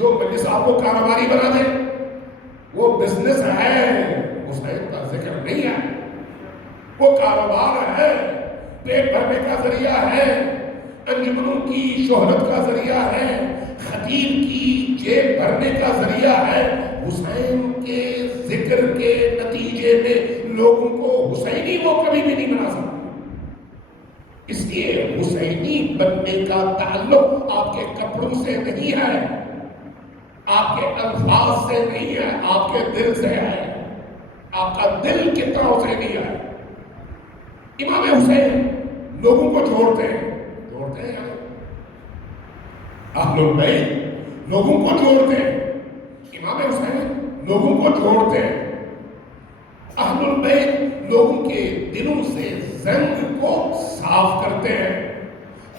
جو مجلس آپ کو کاروباری بنا دے وہ بزنس ہے، حسین کا ذکر نہیں ہے، وہ کاروبار ہے، پیٹ بھرنے کا ذریعہ ہے، انجمنوں کی شہرت کا ذریعہ ہے، خطیب کی جیب بھرنے کا ذریعہ ہے۔ حسین کے ذکر کے نتیجے میں لوگوں کو حسینی وہ کبھی بھی نہیں بنا سکتے۔ اس لیے حسینی بننے کا تعلق آپ کے کپڑوں سے نہیں ہے، آپ کے الفاظ سے نہیں ہے، آپ کے دل سے ہے۔ آپ کا دل کتنا حسینی ہے۔ امام حسین لوگوں کو جوڑتے ہیں یا اہل البیت لوگوں کو جوڑتے ہیں، امام حسین لوگوں کو جوڑتے ہیں، اہل البیت لوگوں کے دلوں سے زنگ کو صاف کرتے ہیں،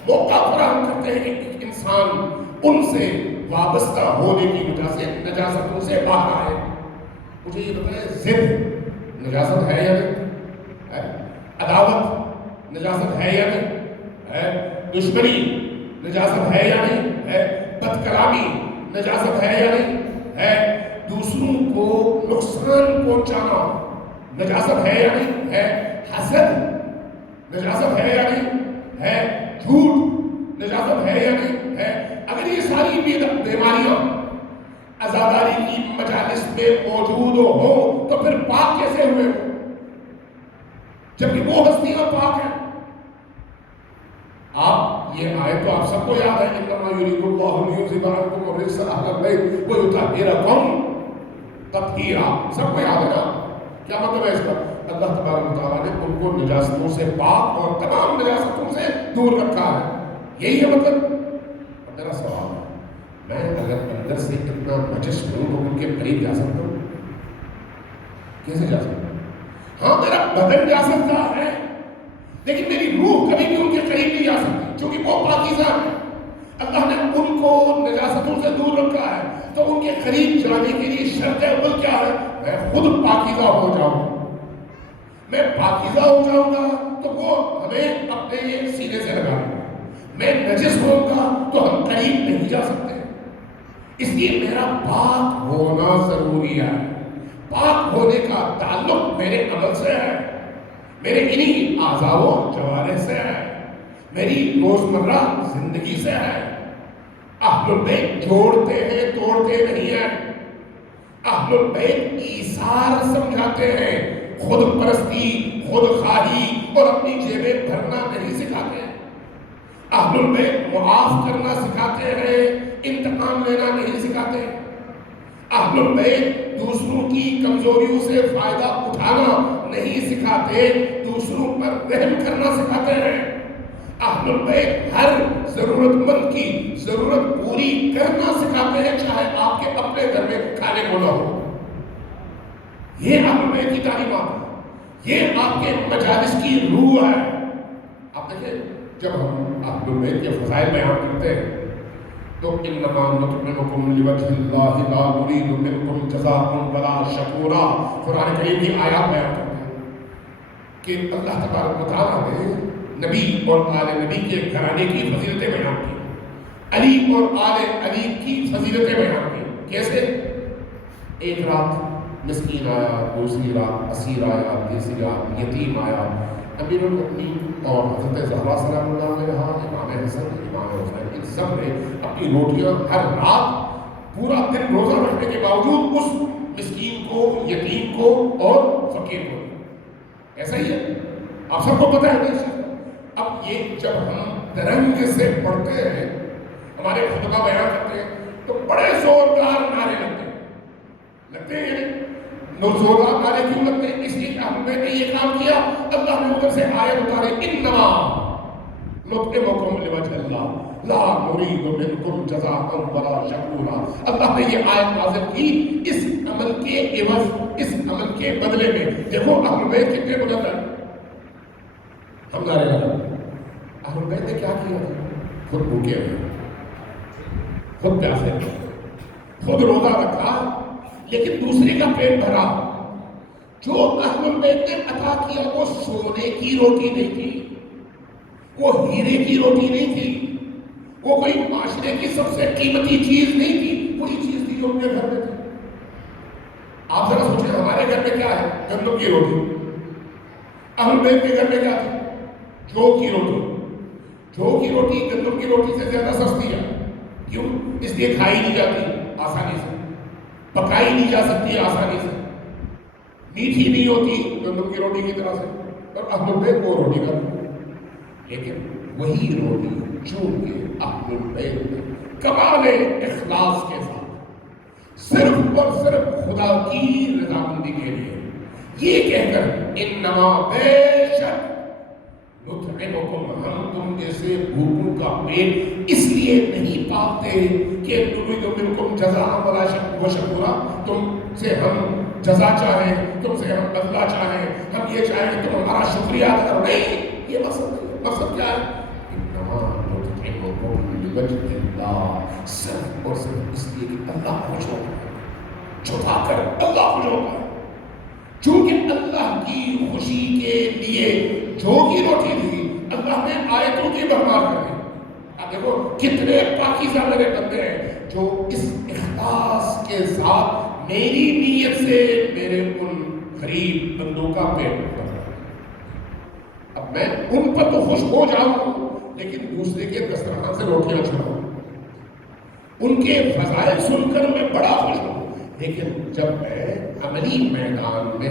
موقع فراہم کرتے ہیں کہ انسان ان سے وابستہ ہونے کی وجہ سے نجاستوں سے باہر آئے۔ مجھے یہ بتائیں، ضد نجاست ہے یا نہیں؟ عداوت نجاست ہے یا نہیں؟ دشمنی نجاست ہے یا نہیں؟ بد کلامی نجاست ہے یا نہیں؟ دوسروں کو نقصان پہنچانا نجاست ہے یا نہیں؟ حسد نجاست ہے یا نہیں؟ جھوٹ نجاست ہے یا نہیں؟ اگر یہ ساری بیماریاں عزاداری کی مجالس میں موجود ہوں تو پھر پاک کیسے ہوئے ہو؟ جبکہ وہ ہستیاں پاک ہیں۔ آپ یہ آئے تو آپ سب کو یاد ہے، انما یرید اللہ لیذھب عنکم الرجس اہل البیت ویطہرکم تطہیرا، سب کو یاد ہے نا؟ کیا مطلب ہے اس کا؟ اللہ تبارک و تعالیٰ نے ان کو نجاستوں سے پاک اور تمام نجاستوں سے دور رکھا ہے، یہی ہے مطلب۔ میرا سوال ہے، میں اگر اندر سے اتنا نجس ہوں تو ان کے قریب جا سکتا ہوں؟ کیسے جا سکتا ہوں؟ ہاں میرا بدن جا سکتا ہے لیکن میری روح کبھی بھی ان کے قریب نہیں جا سکتی، کیونکہ وہ پاکیزہ ہے۔ اللہ نے ان کو نجاستوں سے دور رکھا ہے، تو ان کے قریب جانے کے لیے شرط اول کیا ہے؟ میں خود پاکیزہ ہو جاؤں۔ میں پاکیزہ ہو جاؤں گا تو وہ ہمیں اپنے سینے سے لگا لیں گا، میں نجس ہوں گا تو ہم قریب نہیں جا سکتے۔ اس لیے میرا پاک ہونا ضروری ہے۔ پاک ہونے کا تعلق میرے عمل سے ہے، میرے انہی اعضاء و جوارح سے ہے، میری روزمرہ زندگی سے ہے۔ اہل البیت جوڑتے ہیں، توڑتے نہیں ہیں۔ اہل البیت ایثار سمجھاتے ہیں، خود پرستی، خود خواہی اور اپنی جیبیں بھرنا نہیں سکھاتے ہیں۔ اہل البیت معاف کرنا سکھاتے ہیں، انتقام لینا نہیں سکھاتے۔ اہل البیت دوسروں کی کمزوریوں سے فائدہ اٹھانا نہیں سکھاتے، دوسروں پر رحم کرنا سکھاتے ہیں۔ اہل البیت ہر ضرورت مند کی ضرورت پوری کرنا سکھاتے ہیں، چاہے آپ کے اپنے گھر میں کھانے کو نہ ہو۔ یہ اہل البیت کی تعلیمات ہے، یہ آپ کے مجالس کی روح ہے۔ آپ دیکھیں، جب ہم اہل البیت کے فضائل بیان کرتے ہیں تو انما نطعمکم لوجہ اللہ لا نرید منکم جزاء ولا شکورا، قرآن کریم کی آیات بیان کرتے ہیں کہ اللہ تبارک و تعالیٰ نے نبی اور آل نبی کے گھرانے کی فضیلتیں بیان کی، علی اور آل علی کی فضیلتیں بیان کی۔ کیسے؟ ایک رات مسکین آیا، دوسری رات اسیر آیا، تیسری رات یتیم آیا، امیر المؤمنین اور حضرت زہرا سلام اللہ علیہا، امام حسن، امام حسین، ان سب نے اپنی روٹیاں ہر رات پورا دن روزہ رکھنے کے باوجود اس مسکین کو، یتیم کو اور فقیر کو۔ ایسا ہی ہے، آپ سب کو پتہ ہے نہیں۔ اب یہ جب ہم درنگ سے پڑھتے ہیں، ہمارے خطبہ بیان کرتے ہیں تو بڑے زوردار نعرے لگتے ہیں یعنی زوردار نعرے کیوں لگتے ہیں؟ اس لیے کہ ہم نے یہ کام کیا، اللہ نے ادھر سے آیت اتارے، انما نطعمکم لوجہ اللہ لا نرید منکم جزاء ولا شکورا۔ اللہ نے یہ آیت نازل کی اس عمل کے عوض، اس عمل کے بدلے میں۔ دیکھو اہل بیت کتنے بلند ہیں، ہم نعرے لگاتے ہیں۔ اہل بیت نے کیا کیا؟ خود بھوکے ہوئے، خود پیاسے ہوئے، خود روزہ رکھا لیکن دوسرے کا پیٹ بھرا۔ جو اہل بیت نے عطا کیا وہ سونے کی روٹی نہیں تھی، وہ ہیرے کی روٹی نہیں تھی، وہ کوئی معاشرے کی سب سے قیمتی چیز نہیں تھی، وہی چیز تھی جو ان کے گھر میں تھی. آپ ذرا سوچیں ہمارے گھر میں کیا ہے؟ گندم کی روٹی. اہل بیت کے گھر میں کیا تھی؟ جو کی روٹی. جو کی روٹی گندم کی روٹی سے زیادہ سستی ہے. کیوں؟ اس لیے کھائی نہیں جاتی آسانی سے, پکائی نہیں جا سکتی آسانی سے, میٹھی نہیں ہوتی گندم کی روٹی کی طرح سے, اور اہل بیت وہ روٹی کا. لیکن وہی روٹی چونکہ اہل بیت نے کمال اخلاص کے ساتھ صرف اور صرف خدا کی رضامندی کے لیے یہ کہہ کر انما بے شک نطعمکم, ہم تم جیسے بھوکوں کا پیٹ اس لیے نہیں پالتے کہ نريد منکم جزاء ولا شکورا, تم سے ہم جزا چاہیں, تم سے ہم بدلہ چاہیں, ہم یہ چاہیں کہ تم ہمارا شکریہ ادا کرو. نہیں, یہ مقصد نہیں. مقصد کیا ہے؟ انما نطعمکم لوجه اللہ, صرف اور صرف اس لیے کہ اللہ خوش ہوتا ہے, چھپا کر اللہ خوش ہوتا ہے. چونکہ اللہ کی خوشی کے لیے جو کی روٹی تھی اللہ نے آیتوں کی بہار کر دی. اب دیکھو کتنے پاکیزہ میرے بندے ہیں جو اس اخلاص کے ساتھ میری نیت سے میرے ان غریب بندوں کا پیٹ بھر رہا ہے. اب میں ان پر تو خوش ہو جاؤں لیکن دوسرے کے دسترخوان سے روٹیاں چھڑاؤں, ان کے فضائل سن کر میں بڑا خوش ہوں. لیکن جب میں عملی میدان میں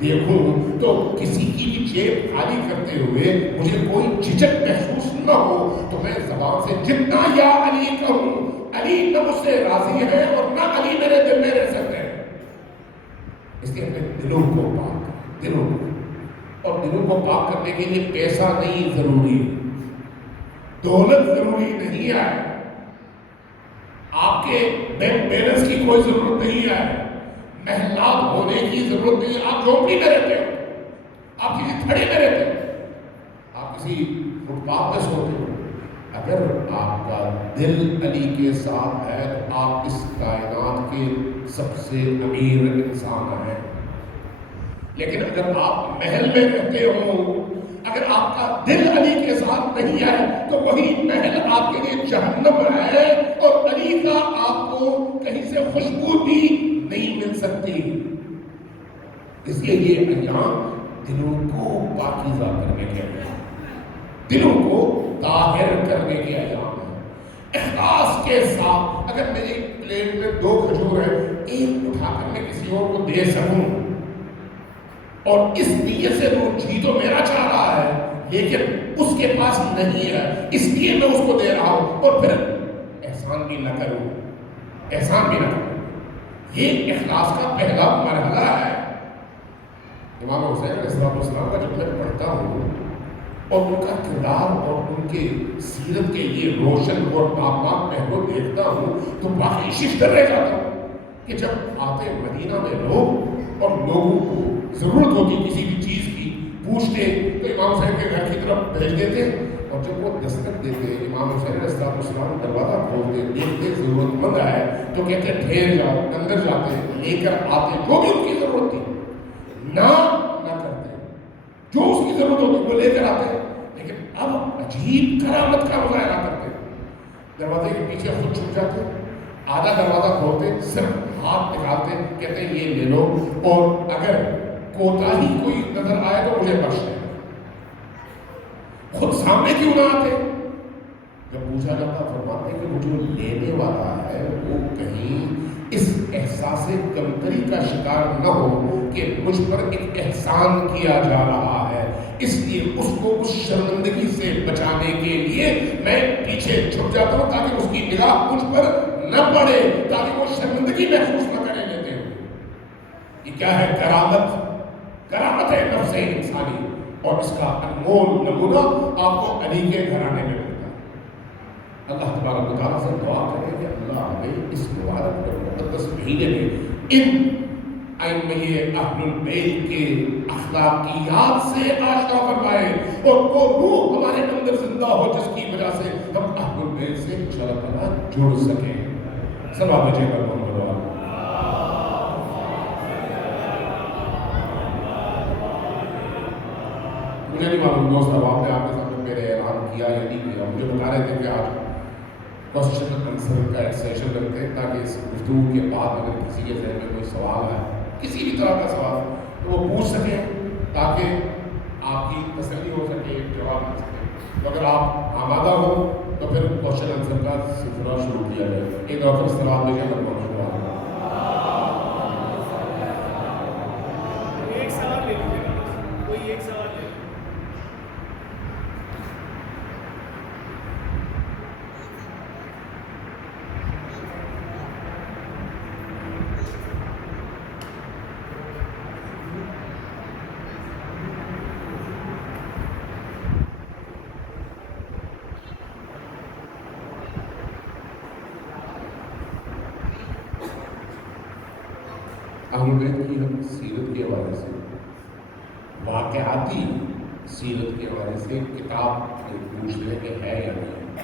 دیکھوں تو کسی کی بھی جیب خالی کرتے ہوئے مجھے کوئی جھجک محسوس نہ ہو تو میں زبان سے جتنا یا علی کہوں, علی نہ مجھ سے راضی ہے اور نہ علی میرے دل میں رہ سکتے ہیں. اس لیے اپنے دلوں کو پاک کریں, دلوں کو, اور دلوں کو پاک کرنے کے لیے پیسہ نہیں ضروری, دولت ضروری نہیں ہے, آپ کے بینک بیلنس کی کوئی ضرورت نہیں ہے, محلات ہونے کی ضرورت نہیں ہے. آپ جھونپڑی میں رہتے ہو, آپ کسی تھڑے میں رہتے ہو, آپ کسی فٹ پاتھ پہ سوتے ہو, اگر آپ کا دل علی کے ساتھ ہے تو آپ اس کائنات کے سب سے امیر انسان ہیں. لیکن اگر آپ محل میں رہتے ہو, اگر آپ کا دل علی کے ساتھ نہیں ہے تو وہی محل آپ کے لیے جہنم ہے, اور علی کا آپ کو کہیں سے خوشبو بھی نہیں مل سکتی. اس لیے یہ ایام دلوں کو پاکیزہ کرنے کے ایام, دلوں کو طاہر کرنے کے ایام ہیں. اخلاص کے ساتھ اگر میری پلیٹ میں 2 کھجور ہیں, ایک اٹھا کر میں کسی اور کو دے سکوں اور اس نیت سے وہ جی تو میرا چاہ رہا ہے لیکن اس کے پاس نہیں ہے اس لیے میں اس کو دے رہا ہوں, اور پھر احسان بھی نہ کروں, احسان بھی نہ کروں. یہ اخلاص کا پہلا مرحلہ ہے. امام حسین علیہ السلام کا جب میں پڑھتا ہوں اور ان کا کردار اور ان کے سیرت کے یہ روشن اور پاک پہلو دیکھتا ہوں تو واقعی ششدر رہ جاتا ہوں کہ جب آتے مدینہ میں لوگ اور لوگوں کو ضرورت ہوتی کسی بھی چیز کی پوچھتے تو امام حسین کے گھر کی طرف بھیج دیتے, اور جب وہ دستک دیتے امام حسین علیہ السلام دروازہ کھولتے, دیکھتے ضرورت مند ہے تو کہتے ٹھہر جاؤ, اندر جاتے, لے کر آتے جو بھی ان کی ضرورت تھی, نہ کرتے, جو اس کی ضرورت ہوتی وہ لے کر آتے. لیکن اب عجیب کرامت کا مظاہرہ کرتے, دروازے کے پیچھے خود چھپ جاتے, آدھا دروازہ کھولتے, صرف ہاتھ نکالتے, کہتے ہیں یہ لے لو, اور اگر کوتاہی کوئی نظر آئے تو مجھے بخش دے. خود سامنے کیوں نہ آتے؟ جب پوچھا جاتا فرماتے کہ وہ جو لینے والا ہے وہ کہیں اس احساس کمتری کا شکار نہ ہو کہ مجھ پر ایک احسان کیا جا رہا ہے, اس لیے اس کو اس شرمندگی سے بچانے کے لیے میں پیچھے چھپ جاتا ہوں تاکہ اس کی نگاہ مجھ پر نہ پڑے, تاکہ وہ شرمندگی محسوس نہ کرے لیتے ہوئے. یہ کیا ہے؟ کرامت, کرامت ہے نفس انسانی, اور اس کا انمول نمونہ آپ کو علی کے گھرانے میں ملتا ہے. اللہ تبارک و تعالیٰ سے دعا کریں کہ اللہ ہمیں اس مبارک اور مقدس مہینے میں ان ائمہ اہل البیت کے اخلاقیات سے آشنا فرمائے, اور وہ روح ہمارے اندر زندہ ہو جس کی وجہ سے ہم اہل البیت سے انشاءاللہ تعالیٰ جڑ سکیں. سلام بچے پر محمد مجھے نہیں معلوم دوست اب آپ نے آپ کے سامنے میرے اعلان کیا یا نہیں کیا. مجھے بتا رہے تھے کہ آج کوشچن آنسر کا ایک سیشن رکھتے ہیں تاکہ اس گفتگو کے بعد اگر کسی کے ذہن میں کوئی سوال ہے کسی بھی طرح کا سوال تو وہ پوچھ سکیں تاکہ آپ کی تسلی ہو سکے جواب مل سکے. تو اگر آپ آمادہ ہو تو پھر کوشچن آنسر کا سلسلہ شروع کیا جائے. ایک دفعہ سوال لے کے لگنا شروع ایک سوال لے لیجیے گا, کوئی ایک سوال لے. اہل بیت کی ہم سیرت کے حوالے سے واقعاتی سیرت کے حوالے سے کتاب پوچھ لیں کہ ہے یا نہیں.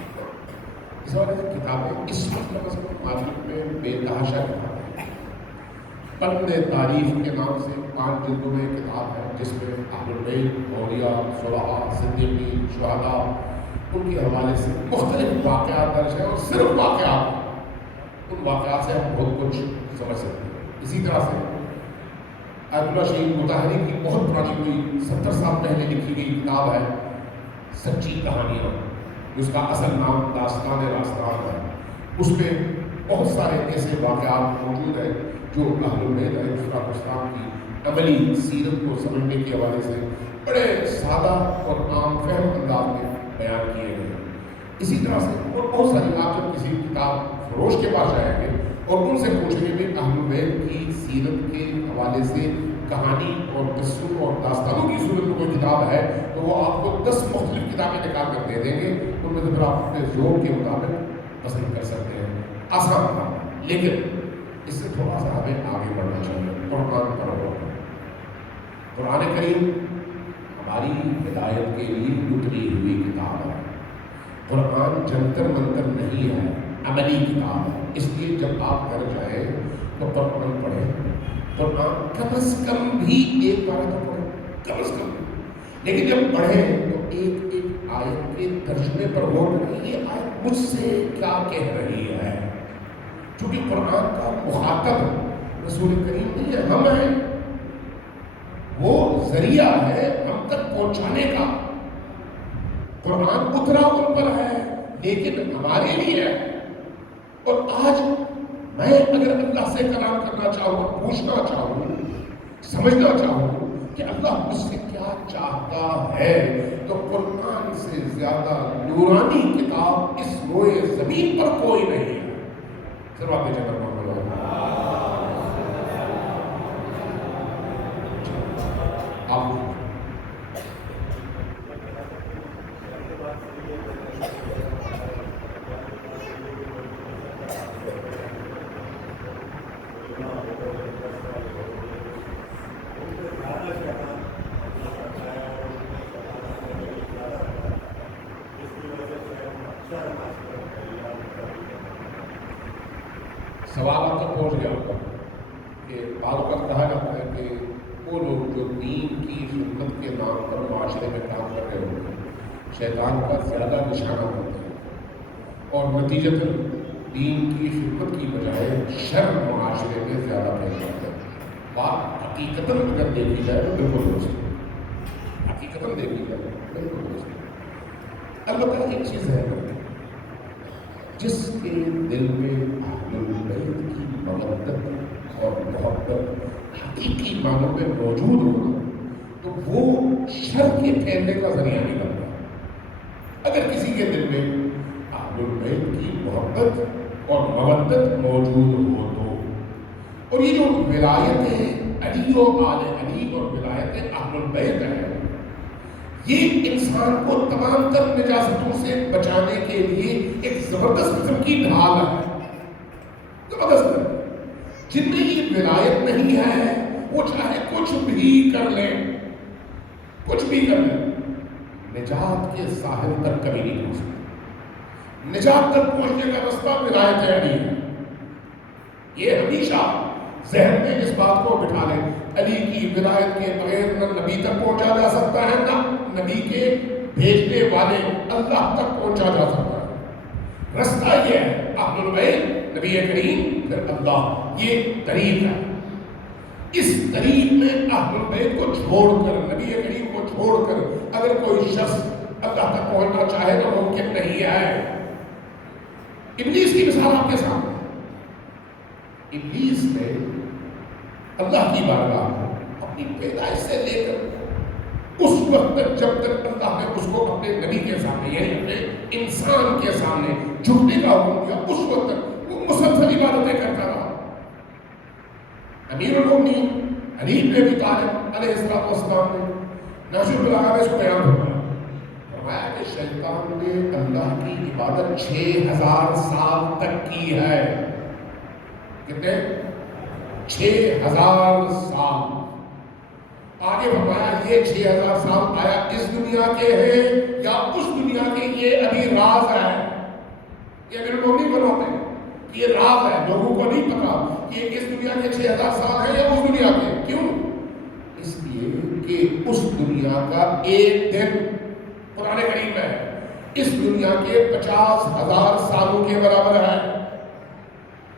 اس حوالے سے کتابیں اس وقت مارکیٹ میں بے تحاشا کتابیں ہیں. پند تعریف کے نام سے 5 جلدوں میں کتاب ہے جس میں اہل بیت اولیاء صلحاء صدیقین شہداء ان کے حوالے سے مختلف واقعات درج ہیں اور صرف واقعات ان واقعات سے ہم بہت کچھ سمجھ سکتے ہیں. اسی طرح سے آیت اللہ شہید مطہری کی بہت پرانی کوئی 70 سال پہلے لکھی گئی کتاب ہے سچی کہانیاں جس کا اصل نام داستان راستان ہے. اس میں بہت سارے ایسے واقعات موجود ہیں جو اہل بیت علیہ السلام کی عملی سیرت کو سمجھنے کے حوالے سے بڑے سادہ اور عام فہم انداز میں بیان کیے گئے ہیں. اسی طرح سے اور بہت ساری آپ جب کسی کتاب فروش کے پاس جائیں گے اور ان سے پوچھیں گے کہ اہل بیت کی سیرت کے حوالے سے کہانی اور قصوں اور داستانوں کی صورت میں کوئی کتاب ہے تو وہ آپ کو 10 مختلف کتابیں نکال کر دے دیں گے. ان میں سے پھر آپ اپنے ذوق کے مطابق پسند کر سکتے ہیں. آسان تھا لیکن اس سے تھوڑا سا ہمیں آگے بڑھنا چاہیے. قرآن پڑھو. قرآن کریم ہماری ہدایت کے لیے اتری ہوئی کتاب ہے. قرآن جنتر منتر نہیں ہے, عملی کتاب ہے. اس لیے جب آپ گھر جائیں تو قرآن پڑھیں. قرآن کم از کم بھی ایک بار تو پڑھیں, کم از کم. لیکن جب پڑھیں تو ایک ایک آیت کے ترجمے پر غور کریں. یہ آیت مجھ سے کیا کہہ رہی ہے؟ چونکہ قرآن کا مخاطب رسول کریم نہیں ہے, ہم ہیں. وہ ذریعہ ہے ہم تک پہنچانے کا. قرآن اترا ان پر ہے لیکن ہمارے لیے ہے. اور آج میں اگر اللہ سے کلام کرنا چاہوں, پوچھنا چاہوں, سمجھنا چاہوں کہ اللہ مجھ سے کیا چاہتا ہے تو قرآن سے زیادہ نورانی کتاب اس روئے زمین پر کوئی نہیں ہے. سروات جنت آپ سوال آپ تک پہنچ گیا ہوگا کہ بعض اوقات کہا جاتا ہے کہ وہ لوگ جو دین کی خدمت کے نام پر معاشرے میں کام کر رہے ہوتے ہیں شیطان کا زیادہ نشانہ ہوتے ہیں اور نتیجتاً دین کی خدمت کی بجائے شر معاشرے میں زیادہ پھیل جاتا ہے. بات حقیقتاً اگر دیکھی جائے تو بالکل درست ہے. حقیقتاً دیکھی جائے بالکل درست ہے. البتہ ایک چیز ہے جس کے دل میں اہل بیت کی مودت اور محبت حقیقی معنوں میں موجود ہونا تو وہ شر کے پھیلنے کا ذریعہ نہیں بنتا. اگر کسی کے دل میں اہل بیت کی محبت اور مودت موجود ہو تو, اور یہ جو ولایت علی و آل علی اور ولایت اہل بیت ہے یہ انسان کو تمام تر نجاستوں سے بچانے کے لیے ایک زبردست قسم کی ڈھال ہے. زبردست. جن میں یہ ولایت نہیں ہے وہ چاہے کچھ بھی کر لیں, کچھ بھی کر لیں, نجات کے ساحل تک کبھی نہیں پہنچ سکتے. نجات تک پہنچنے کا رستہ ولایت علی ہے. یہ ہمیشہ ذہن میں اس بات کو بٹھا لیں, علی کی ولایت کے بغیر نہ نبی تک پہنچا جا سکتا ہے نہ نبی کے بھیجنے والے اللہ تک پہنچا جا سکتا ہے. رستہ یہ ہے اہل البیت، نبی کریم، پھر اللہ، یہ طریق ہے۔ اس طریق میں اہل البیت کو چھوڑ کر، نبی کریم کو چھوڑ کر اگر کوئی شخص اللہ تک پہنچنا چاہے تو ممکن نہیں ہے۔ ابلیس کی مثال آپ کے سامنے، ابلیس نے اللہ کی بارگاہ میں اپنی پیدائش سے لے کر اس وقت تک جب تک اللہ نے اس کو اپنے نبی کے سامنے یعنی اپنے انسان کے سامنے جھکنے کا حکم دیا، اس وقت تک وہ مسلسل عبادتیں کرتا رہا۔ امیر المومنین علی بن ابی طالب علیہ السلام نے نشر البلاغہ میں اس کو بیان فرمایا کہ شیطان نے اللہ کی عبادت 6000 سال تک کی ہے۔ کتنے؟ 6000 سال۔ آگے فرمایا یہ 6000 سال آیا اس دنیا کے ہیں یا اس دنیا کے، یہ ابھی راز ہے۔ یہ امیر المومنین فرماتے ہیں کہ یہ راز ہے، لوگوں کو نہیں پتا کہ اس دنیا کے 6000 سال ہیں یا اس دنیا کے۔ کیوں؟ اس لیے کہ اس دنیا کا ایک دن قرآن کریم میں اس دنیا کے 50,000 سالوں کے برابر ہے۔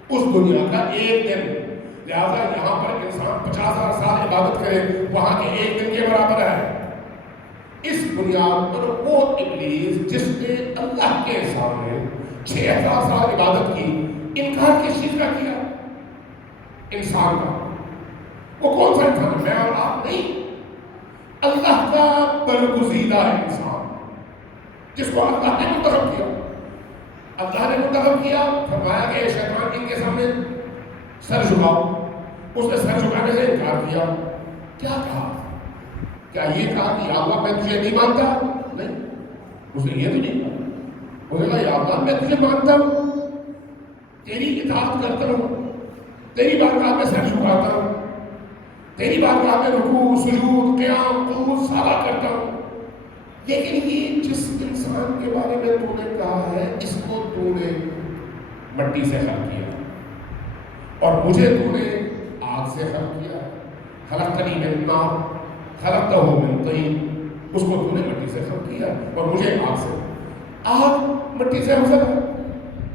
اس دنیا کا ایک دن، لہذا یہاں پر انسان 50,000 سال عبادت کرے، وہاں کے ایک دن کے برابر ہے۔ اس بنیاد پر وہ ابلیس جس نے اللہ کے سامنے 6000 سال عبادت کی، انکار کس چیز کا کیا؟ انسان کا۔ وہ کون سا انسان ہے؟ میں اور آپ نہیں، اللہ کا برگزیدہ ہے انسان، جس کو اللہ نے منتخب کیا۔ اللہ نے منتخب کیا، فرمایا کہ شیطان ان کے سامنے سر جھکاؤ، اس نے سر جھکانے سے انکار کیا۔ کیا کہا؟ کیا یہ کہا کہ یا اللہ میں تجھے نہیں مانتا؟ نہیں، اس نے یہ بھی نہیں کہا۔ وہ کہا یا اللہ میں تجھے مانتا ہوں، تیری اطاعت کرتا ہوں، تیری بارگاہ میں سر جھکاتا ہوں، تیری بارگاہ میں رکوع، سجود، قیام، قعود سارا کرتا ہوں، لیکن یہ جس انسان کے بارے میں تو نے کہا ہے اس کو تو نے مٹی سے خلق کیا اور مجھے تو نے آگ سے خلق کیا۔ خلقتنی من نار خلقتہ من طین، اس کو تو نے مٹی سے خلق کیا اور مجھے آگ سے۔ آگ مٹی سے افضل ہے،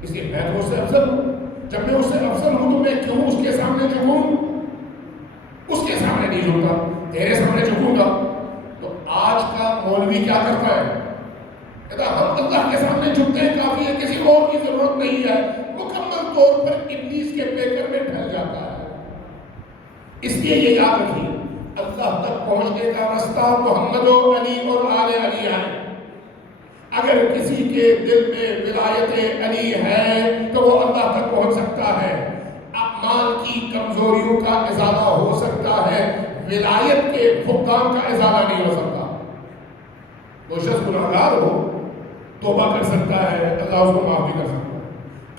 اس لیے میں تو اس سے افضل ہوں۔ جب میں اس سے افضل ہوں تو میں کیوں اس کے سامنے جھکوں؟ اس کے سامنے نہیں جھکتا، تیرے سامنے جھکوں گا۔ تو آج کا مولوی کیا کرتا ہے؟ کہتا ہم اللہ کے سامنے جھکتے ہیں، کافی ہے، کسی اور کی ضرورت نہیں ہے، مکمل طور پر ابلیس کے پیکر میں ڈھل جاتا ہے۔ اس لیے یہ یاد رکھیے، اللہ تک پہنچنے کا رستہ محمد و علی اور آل علی ہے۔ اگر کسی کے دل میں ولایت علی ہے تو وہ اللہ تک پہنچ سکتا ہے۔ اعمال کی کمزوریوں کا ازالہ ہو سکتا ہے، ولایت کے فقدان کا ازالہ نہیں ہو سکتا۔ وہ شخص گناہگار ہو، توبہ کر سکتا ہے، اللہ اس کو معاف بھی کر سکتا ہے،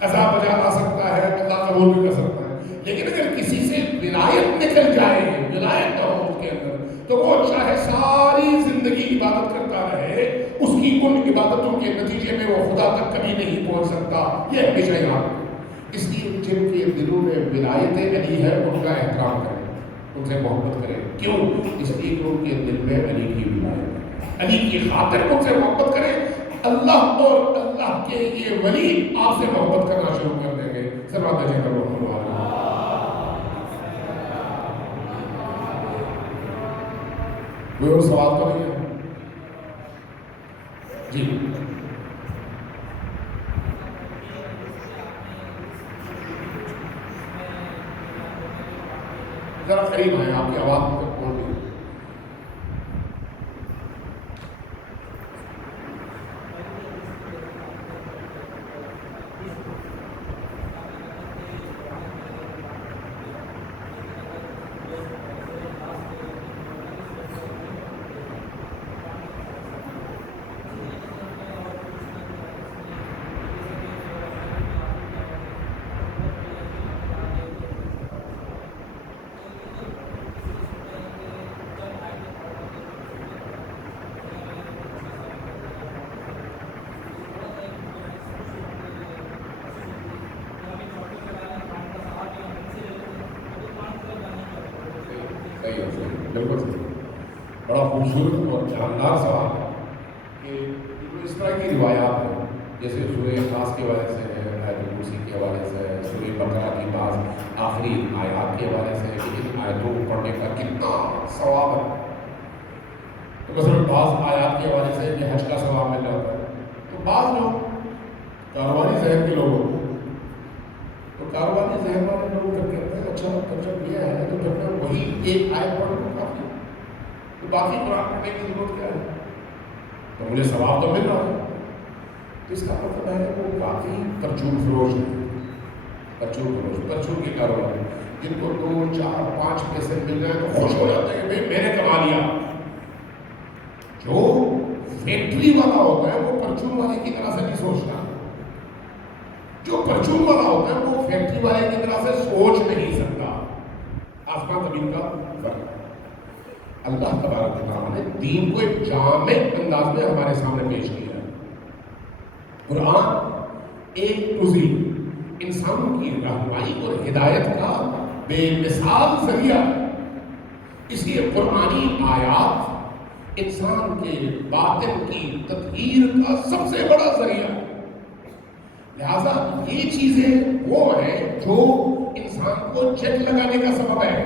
قضا بجا لا سکتا ہے، اللہ قبول بھی کر سکتا ہے۔ لیکن اگر کسی سے ولایت نکل جائے، ولایت نہ ہو اس کے اندر، تو وہ چاہے ساری زندگی عبادت کرتا رہے، اس کی ان عبادتوں کے نتیجے میں وہ خدا تک کبھی نہیں پہنچ سکتا۔ یہ ہمیشہ یاد رکھیں۔ اس لیے جن کے دلوں میں ولایت علی ہے ان کا احترام کریں، ان سے محبت کریں۔ کیوں؟ اس لیے کہ ان کے دل میں علی کی ولایت ہے، علی کی خاطر ان سے محبت کریں۔ اللہ اور اللہ کے یہ ولی آپ سے محبت کرنا شروع کر دیں گے۔ سلام دے کر کوئی اور سوال تو نہیں ہے؟ جی ذرا قریب ہے، آپ کی آواز تک پہنچ گئی۔ بالکل صحیح، بڑا خوبصورت اور جاندار سوال ہے کہ اس طرح کی روایات ہیں جیسے سورہ اخلاص کے حوالے سے ہے، آیت الکرسی کے حوالے سے ہے، سورہ بقرہ کی بعض آخری آیات کے حوالے سے ہے کہ ان آیتوں کو پڑھنے کا کتنا ثواب ہے. تو مثلا بعض آیات کے حوالے سے کہ حج کا ثواب مل جاتا ہے. تو بعض لوگ کاروباری ذہن کے لوگ ہوتے ہیں، تو کاروباری ذہن والے لوگ پھر کہتے ہیں اچھا تو جب یہ ہے تو پھر میں وہی ایک آیت پڑھ لوں کافی، تو باقی قرآن پڑھنے کی ضرورت کیا ہے، تو مجھے ثواب تو مل رہا ہے. تو اس کا مطلب ہے وہ کافی پرچون فروش ہے، پرچون کے کاروبار جن کو 2 4 5 پیسے مل جائیں تو خوش ہو جاتے ہیں کہ بھائی میں نے کما لیا. جو فیکٹری والا ہوتا ہے وہ پرچون والے کی طرح سے نہیں سوچتا، جو پرچون والا ہوتا ہے وہ فیکٹری والے کی طرح سے سوچ نہیں سکتا. آسمان زمین کا فرق. اللہ تبارک و تعالیٰ نے دین کو ایک جامع انداز میں ہمارے سامنے پیش کیا ہے. قرآن ایک کزی انسانوں کی رہنمائی اور ہدایت کا بے مثال ذریعہ. اس لیے قرآنی آیات انسان کے باطن کی تطہیر کا سب سے بڑا ذریعہ. لہذا یہ چیزیں وہ ہیں جو انسان کو چیک لگانے کا سبب ہے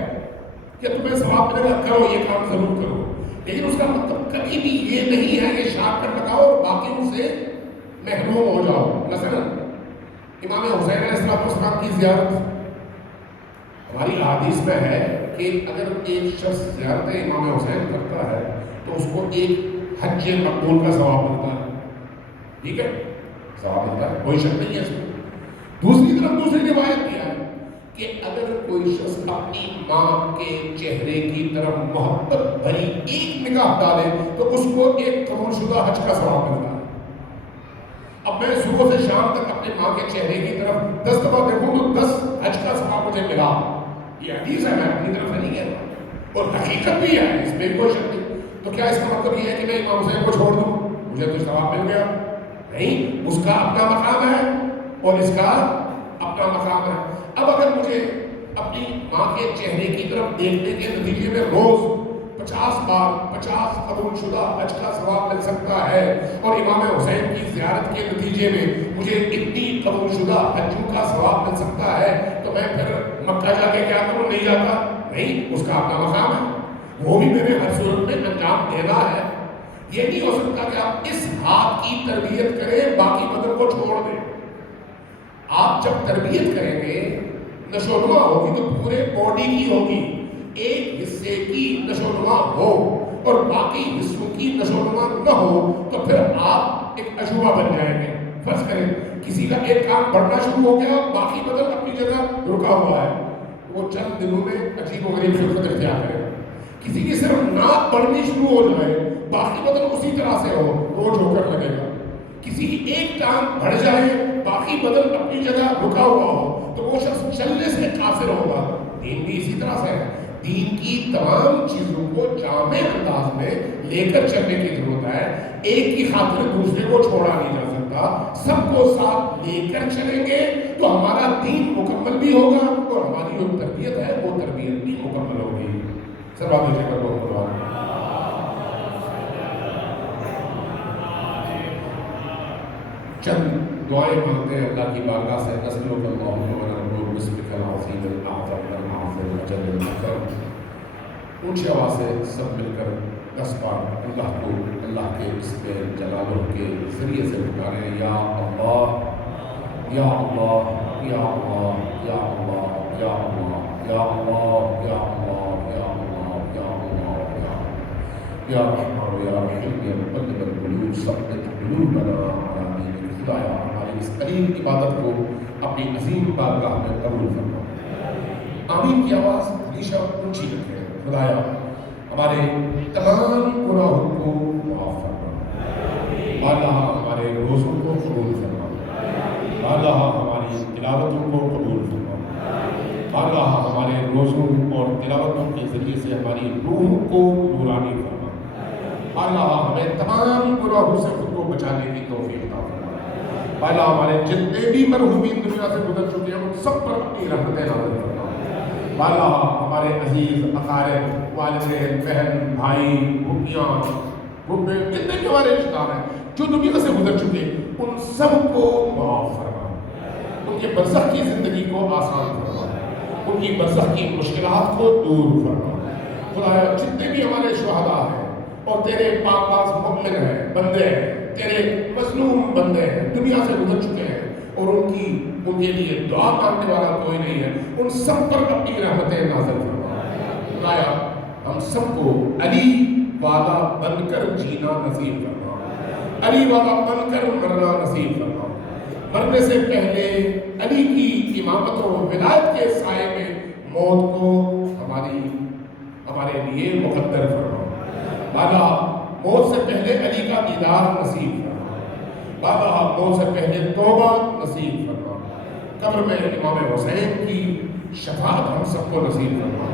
کہ تمہیں ثواب ملے گا، کرو یہ کام ضرور کرو. لیکن اس کا مطلب کبھی بھی یہ نہیں ہے کہ شارٹ کٹ لگاؤ اور باقیوں سے محروم ہو جاؤ. مثلا امام حسین علیہ السلام کی زیارت ہماری احادیث میں ہے کہ اگر ایک شخص زیارت امام حسین کرتا ہے تو اس کو ایک حج مقبول کا ثواب ملتا ہے. ٹھیک ہے، ثواب ملتا ہے، کوئی شک نہیں ہے اس میں. دوسری طرف دوسری روایت کیا ہے کہ اگر کوئی شخص اپنی ماں کے چہرے کی طرف محبت بھری ایک نگاہ ڈالے تو اس کو ایک قبول شدہ حج کا ثواب ملتا ہے. اب میں صبح سے شام تک اپنے ماں کے چہرے کی طرف 10 دفعہ دیکھوں تو 10 حج کا ثواب مجھے ملا. یہ حدیث ہے، میں اپنی طرف سے نہیں کہتا اور حقیقت بھی ہے، اس میں کوئی شک نہیں. تو کیا اس کا مطلب یہ ہے کہ میں امام حسین کو چھوڑ دوں مجھے تو ثواب مل گیا؟ نہیں، اس کا اپنا مقام ہے اور اس کا اپنا مقام ہے. اب اگر مجھے اپنی ماں کے چہرے کی طرف دیکھنے کے نتیجے میں روز 50 بار 50 قبول شدہ حج کا ثواب مل سکتا ہے اور امام حسین کی زیارت کے نتیجے میں مجھے اتنی قبول شدہ حجوں کا ثواب مل سکتا ہے، تو میں پھر مکہ جا کے کیا کروں؟ نہیں جاتا؟ نہیں، اس کا اپنا مقام ہے، وہ بھی میں نے ہر صورت میں انجام دینا ہے. یہ نہیں ہو سکتا کہ آپ اس ہاتھ کی تربیت کریں باقی بدن کو چھوڑ دیں. آپ جب تربیت کریں گے نشو و نما ہوگی تو پورے باڈی کی ہوگی. ایک حصے کی نشو و نما ہو اور باقی حصوں کی نشو و نما نہ ہو تو پھر آپ ایک عجوبہ بن جائیں گے. فرض کریں کسی کا ایک کام بڑھنا شروع ہو گیا باقی بدن اپنی جگہ رکا ہوا ہے، وہ چند دنوں میں عجیب و غریب خلقت اختیار کرے. کسی کی صرف ناک بڑھنی شروع ہو جائے باقی بدن اسی طرح سے ہو وہ جھوکر لگے گا. کسی کی ایک ٹانگ بڑھ جائے باقی بدن اپنی جگہ رکا ہوا ہو تو وہ شخص چلنے سے قاصر ہوگا. دین بھی اسی طرح سے ہے. دین کی تمام چیزوں کو جامع انداز میں لے کر چلنے کی ضرورت ہے. ایک کی خاطر دوسرے کو چھوڑا نہیں جا سکتا. سب کو ساتھ لے کر چلیں گے تو ہمارا دین مکمل بھی ہوگا اور ہماری جو تربیت ہے وہ تربیت بھی مکمل ہوگی. سب آپ دیکھیں گا چند دعائیں مانگتے ہیں اللہ کی بارگاہ سے. نسألک اللہم و نرجو باسمک العظیم الاعظم العظیم الجل الاکرم. اونچی آواز سے سب مل کر 10 بار اللہ کو اللہ کے اس کے جلالہ کے ذریعے سے پکاریں. یا اللہ یا اللہ یا اللہ یا اللہ یا اللہ یا اللہ یا اللہ یا اللہ یا اللہ یا اللہ یا رحمان یا رحیم یا مقلب القلوب ثبت قلوبنا علی دینک. خدایا ہماری اس قریب عبادت کو اپنی عظیم بارگاہ میں قبول فرما. آمین کی آواز ہمیشہ اونچی رکھیں. خدایا ہمارے تمام گناہوں کو معاف فرما. اللہ ہمارے روزوں کو قبول فرما. اللہ ہماری تلاوتوں کو قبول فرما. اللہ ہمارے روزوں اور تلاوتوں کے ذریعے سے ہماری روح کو نورانی فرما. اللہ ہمیں تمام گناہوں سے خود کو بچانے کی توفیق عطا فرما. اللہ ہمارے جتنے بھی مرحومین دنیا سے گزر چکے ہیں ان سب پر اپنی رحمتیں نازل فرما. اللہ ہمارے عزیز اقارب والدین بہن بھائی پھوپھیاں جتنے بھی ہمارے رشتہ دار ہیں جو دنیا سے گزر چکے ان سب کو معاف فرما، ان کے برزخ کی زندگی کو آسان فرما، ان کی برزخ کی مشکلات کو دور فرما۔ خدایا جتنے بھی ہمارے شہداء ہیں اور تیرے پاک باز مومن ہیں، بندے ہیں، تیرے مظلوم بندے ہیں، دنیا سے گزر چکے ہیں اور ان کے لیے دعا مانگنے والا کوئی نہیں ہے، ان سب پر اپنی رحمتیں نازل فرما۔ خدایا ہم سب کو علی والا بن کر جینا نصیب فرما، علی والا بن کر مرنا نصیب فرما، مرنے سے پہلے علی کی امامت و ولایت کے سائے میں موت کو ہمارے لیے مقدر فرما۔ بالا موت سے پہلے علی کا دیدار نصیب فرما، بالا موت سے پہلے توبہ نصیب فرما، قبر میں امام حسین کی شفاعت ہم سب کو نصیب فرما،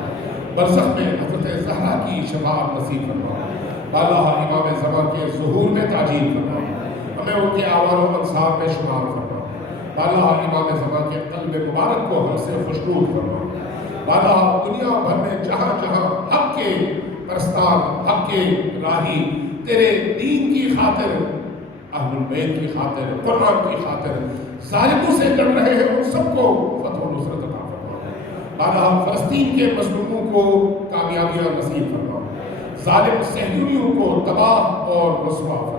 برزخ میں حضرت زہرا کی شفاعت نصیب فرما، بالا امام زمان کے ظہور میں تاجیل فرما، ہمیں ان کے آوان و انصار میں شمار فرما، بالا امام زمان کے قلب مبارک کو ہم سے خوشنود فرما، بالا دنیا بھر میں جہاں جہاں حق کے پرستار، حق کے راہی تیرے دین کی خاطر، اہل البیت کی خاطر، قرآن کی خاطر ظالموں سے لڑ رہے ہیں ان سب کو فتح و نصرت عطا فرما، بالا فلسطین کے مظلوموں کو کامیابیاں نصیب فرما، ظالم صہیونیوں کو تباہ اور رسوا فرما،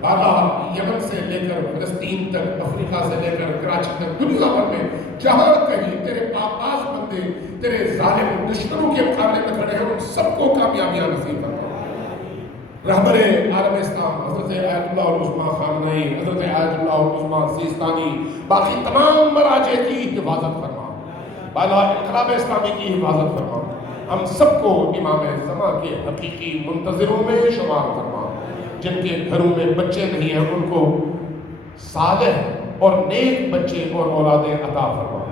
بالا یمن سے لے کر فلسطین تک، افریقہ سے لے کر کراچی تک، دنیا بھر میں جہاں کہیں تیرے پاس بندے تیرے ظالم دشمنوں کے مقابلے میں کھڑے ہیں ان سب کو کامیابیاں نصیب فرما۔ رہبر عالم اسلام حضرت آیت اللہ العظمیٰ خامنئی، حضرت آیت اللہ العظمیٰ سیستانی، باقی تمام مراجع کی حفاظت فرما، بالا انقلاب اسلامی کی حفاظت فرما، ہم سب کو امام زمان کے حقیقی منتظروں میں شمار فرما، جن کے گھروں میں بچے نہیں ہیں ان کو صالح اور نیک بچے اور اولادیں عطا فرما،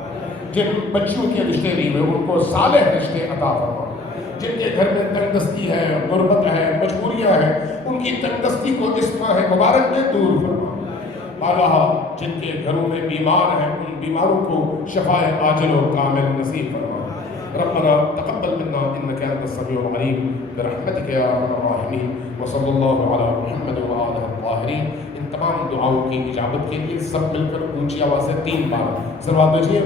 جن بچوں کے رشتے نہیں ہوئے ان کو صالح رشتے عطا فرما، جن کے گھر میں تنگ دستی ہے، غربت ہے، مجبوریاں ہیں، ان کی تنگ دستی کو اس ماہ مبارک میں دور فرما، بالا جن کے گھروں میں بیمار ہیں ان بیماروں کو شفائے عاجل و کامل نصیب فرما۔ ربنا تقبل منا انك انت السميع العليم برحمتك يا ارحم الراحمين وصلی اللہ علی محمد وآلہ الطاہرین۔ ان تمام دعاؤں کی اجابت کے لیے سب مل کر اونچی آواز سے 3 بار صلوات بھیجیے۔